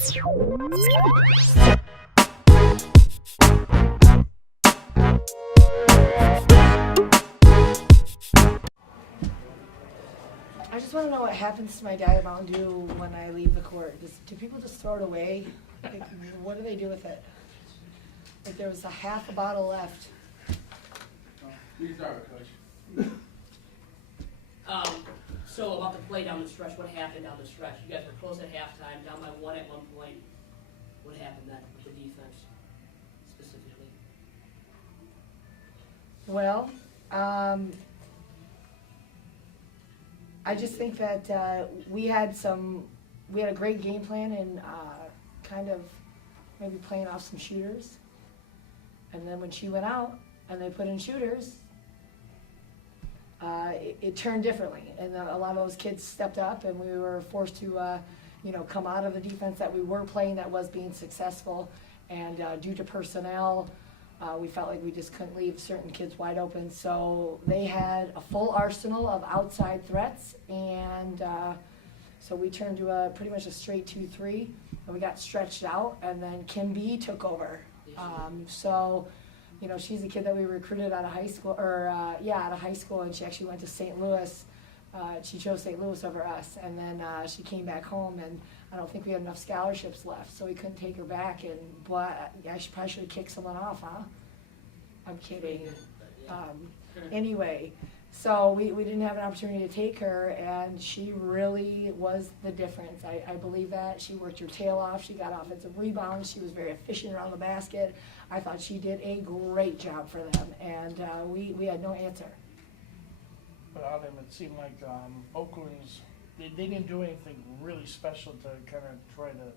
I just want to know what happens to my Diet Mountain Dew when I leave the court. Do people just throw it away? Like, what do they do with it? Like, there was a half a bottle left. You start, Coach. So about the play down the stretch, what happened down the stretch? You guys were close at halftime, down by one at one point. What happened then with the defense, specifically? Well, I just think that we had a great game plan and kind of maybe playing off some shooters. And then when she went out and they put in shooters, it turned differently. And a lot of those kids stepped up, and we were forced to, come out of the defense that we were playing that was being successful. And due to personnel, we felt like we just couldn't leave certain kids wide open. So they had a full arsenal of outside threats, and so we turned to pretty much a straight 2-3, and we got stretched out, and then Kim B took over. She's a kid that we recruited out of high school, out of high school, and she actually went to St. Louis. She chose St. Louis over us, and then she came back home, and I don't think we had enough scholarships left, so we couldn't take her back. And I probably should have kicked someone off, huh? I'm kidding. Anyway, so we didn't have an opportunity to take her, and she really was the difference. I believe that. She worked her tail off. She got offensive rebounds. She was very efficient around the basket. I thought she did a great job for them, and we had no answer. But Autumn, it seemed like Oakland's, they didn't do anything really special to kind of try to,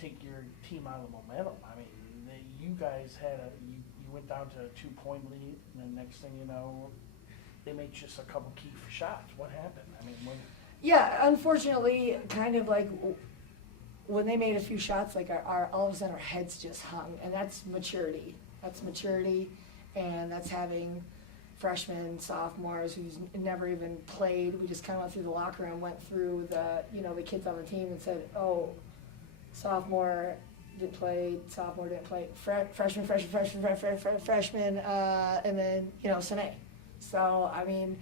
take your team out of the momentum. I mean, you guys had you went down to a 2-point lead, and the next thing you know, they made just a couple key shots. What happened? I mean, Yeah, unfortunately, kind of like when they made a few shots, like all of a sudden our heads just hung, and that's maturity. That's maturity, and that's having freshmen, sophomores who's never even played. We just kind of went through the locker room, went through the kids on the team and said, oh, sophomore didn't play, sophomore didn't play, freshman, and then, Senee. So, I mean,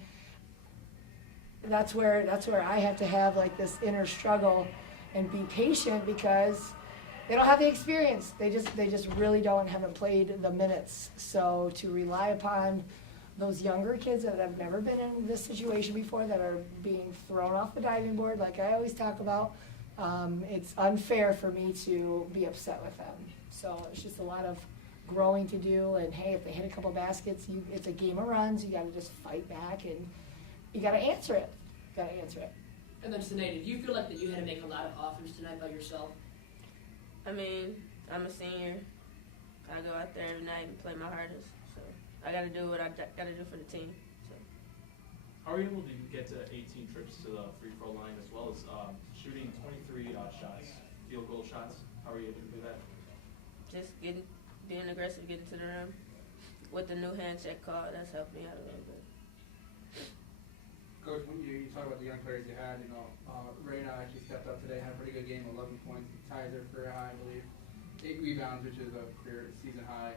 that's where I have to have like this inner struggle and be patient because they don't have the experience. They just really haven't played the minutes. So to rely upon those younger kids that have never been in this situation before, that are being thrown off the diving board, like I always talk about, it's unfair for me to be upset with them. So it's just a lot of growing to do, and hey, if they hit a couple baskets, it's a game of runs. You got to just fight back, and you got to answer it. And then Senee, did you feel like that you had to make a lot of offense tonight by yourself? I mean, I'm a senior. I go out there every night and play my hardest. So I got to do what I got to do for the team. So. How are you able to get to 18 trips to the free throw line as well as shooting 23 shots, field goal shots? How are you able to do that? Just being aggressive, getting to the rim. With the new hand check call, that's helped me out a little bit. Coach, when you talk about the young players you had, Raina actually stepped up today, had a pretty good game, 11 points, ties her career high, I believe. 8 rebounds, which is a career season high.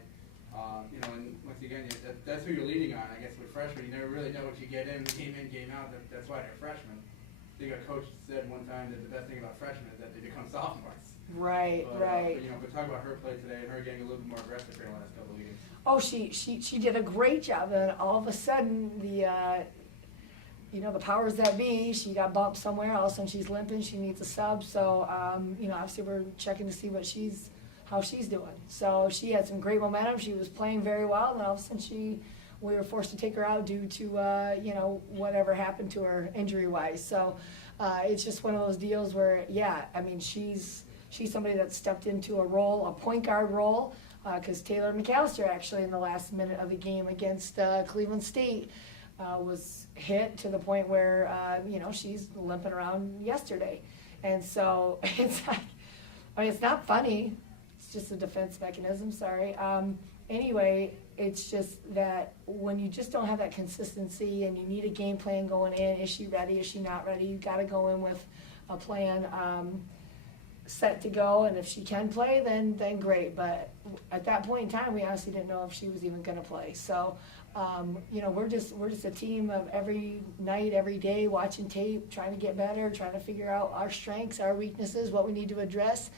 And once again, that's who you're leaning on, I guess, with freshmen. You never really know what you get in, game out. That's why they're freshmen. I think a coach said one time that the best thing about freshmen is that they become sophomores. Right. But talk about her play today and her getting a little bit more aggressive here in the last couple of games. Oh, she did a great job, and all of a sudden the powers that be, she got bumped somewhere else, and she's limping. She needs a sub. So obviously we're checking to see how she's doing. So she had some great momentum. She was playing very well, and all of a sudden we were forced to take her out due to whatever happened to her injury-wise. So it's just one of those deals where, she's somebody that stepped into a point guard role, because Taylor McAllister actually in the last minute of the game against Cleveland State was hit to the point where she's limping around yesterday. And so it's not funny. It's just a defense mechanism, sorry. Anyway, it's just that when you just don't have that consistency and you need a game plan going in, is she ready, is she not ready, you got to go in with a plan. set to go, and if she can play, then great. But at that point in time, we honestly didn't know if she was even going to play. So, we're just a team of every night, every day, watching tape, trying to get better, trying to figure out our strengths, our weaknesses, what we need to address.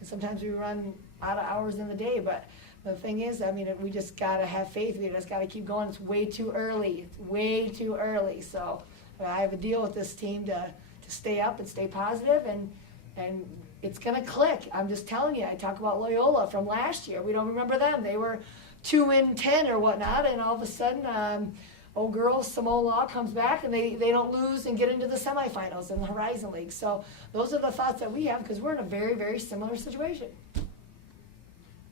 And sometimes we run out of hours in the day, but the thing is, we just got to have faith. We just got to keep going. It's way too early. It's way too early. So I have a deal with this team to stay up and stay positive, and it's going to click. I'm just telling you. I talk about Loyola from last year. We don't remember them. They were 2-10 or whatnot, and all of a sudden, old girl Simone Law comes back, and they don't lose and get into the semifinals in the Horizon League. So those are the thoughts that we have, because we're in a very, very similar situation.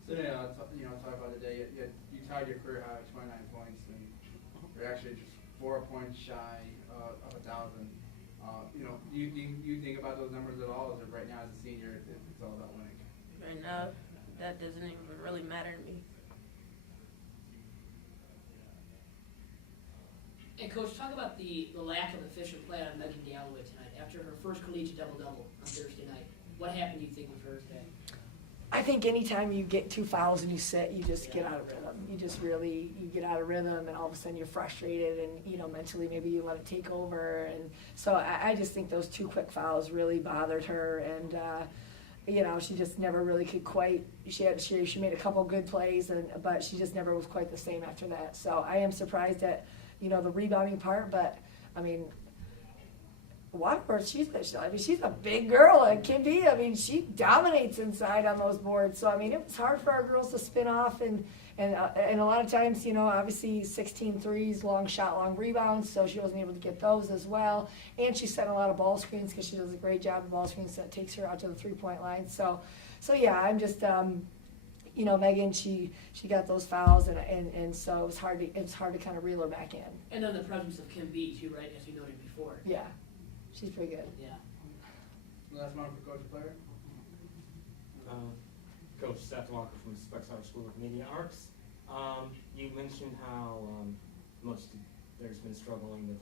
So, talk about the day. You tied your career high, 29 points, and you're actually just 4 points shy of 1,000. Do you think about those numbers at all? Or is it right now as a senior, it's all about winning? Right now, that doesn't even really matter to me. And Coach, talk about the lack of efficient play on Megan Galloway tonight after her first collegiate double-double on Thursday night. What happened, do you think, with her today? I think anytime you get 2 fouls and you sit, you just get out of rhythm. You get out of rhythm, and all of a sudden you're frustrated, and mentally maybe you let it take over. And so I just think those 2 quick fouls really bothered her, and she just never really could quite. She made a couple good plays, but she just never was quite the same after that. So I am surprised at the rebounding part, but Waterford, she's a big girl, and Kim B, she dominates inside on those boards. So it was hard for our girls to spin off, and a lot of times, obviously 16 threes, long shot, long rebounds, so she wasn't able to get those as well. And she set a lot of ball screens because she does a great job of ball screens that takes her out to the 3-point line. So yeah, I'm just Megan, she got those fouls, and so it was hard to kind of reel her back in. And then the presence of Kim B too, right, as you noted before. Yeah. She's pretty good. Yeah. Last one for Coach Player. Coach Seth Walker from Spexar School of Media Arts. You mentioned how much there's been struggling with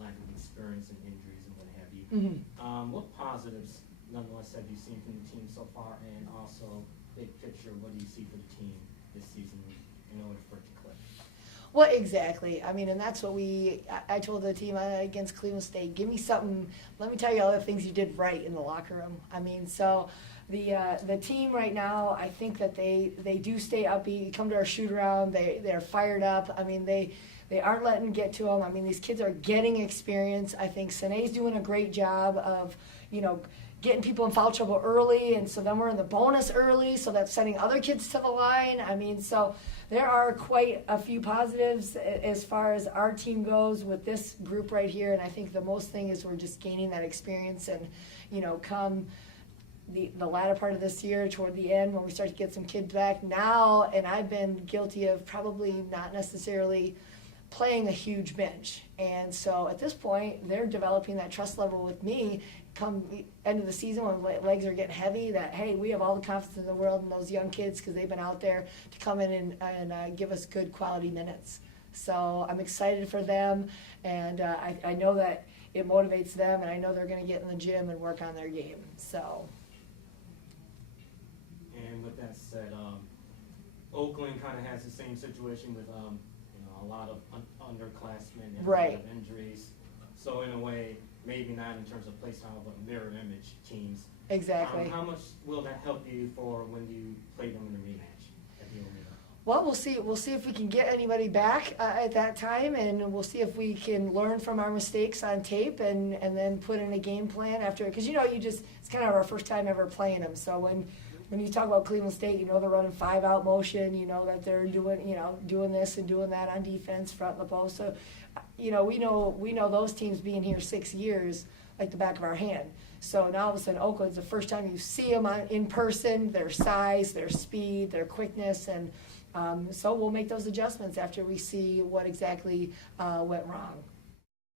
lack of experience and injuries and what have you. Mm-hmm. What positives, nonetheless, have you seen from the team so far, and also big picture, what do you see for the team this season in order for it to click? Well, exactly. And that's what I told the team against Cleveland State, give me something, let me tell you all the things you did right in the locker room. So the team right now, I think that they do stay upbeat. You come to our shoot around, they're fired up. They aren't letting it get to them. These kids are getting experience. I think Senee's doing a great job of, getting people in foul trouble early, and so then we're in the bonus early, so that's sending other kids to the line. So there are quite a few positives as far as our team goes with this group right here, and I think the most thing is we're just gaining that experience, and come the latter part of this year, toward the end, when we start to get some kids back now, and I've been guilty of probably not necessarily playing a huge bench, and so at this point they're developing that trust level with me come end of the season when legs are getting heavy, that hey, we have all the confidence in the world in those young kids because they've been out there to come in and give us good quality minutes. So I'm excited for them, and I know that it motivates them, and I know they're going to get in the gym and work on their game. So. And with that said, Oakland kind of has the same situation with a lot of underclassmen and right. a lot of injuries. So in a way, maybe not in terms of play style, but mirror image teams. Exactly. How much will that help you for when you play them in the rematch at the Omega? Well, we'll see. We'll see if we can get anybody back at that time, and we'll see if we can learn from our mistakes on tape and then put in a game plan after. Because it's kind of our first time ever playing them. So when you talk about Cleveland State, they're running 5-out motion. That they're doing this and doing that on defense, front of the post. So, we know those teams being here 6 years like the back of our hand. So now all of a sudden Oakland's the first time you see them in person, their size, their speed, their quickness, and so we'll make those adjustments after we see what exactly went wrong.